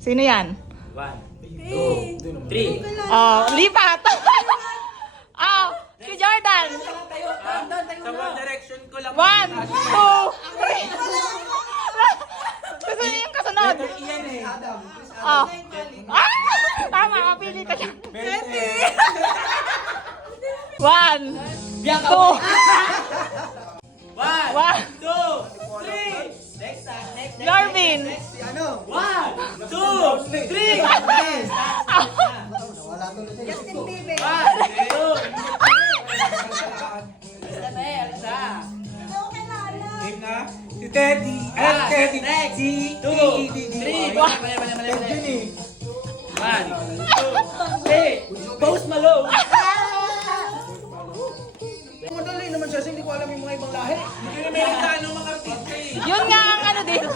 Sino yan? 1, 2, 3. Oh, lipat! Oh, si Jordan! Sa one direction ko lang. 1, 2, 3. Gusto niyo yung kasunod? Iyan eh. Oh. Ah! Tama, kapili ka dyan. 1, 2, Biyak 1, 1, 2, 3. Next time, next. Garvin. 1, 2, 3. Justin Bieber. 1, 2, 3. Alisa na eh, alisa. Okay na, alam. Game na. Si Teddy. Teddy. Next. 2, 3. Mali. 1, 2, 3. Post Malone. Madali naman siya, hindi ko alam yung mga ibang lahi. Hindi na may nagtaano mga artista eh. Yun nga ang ano din.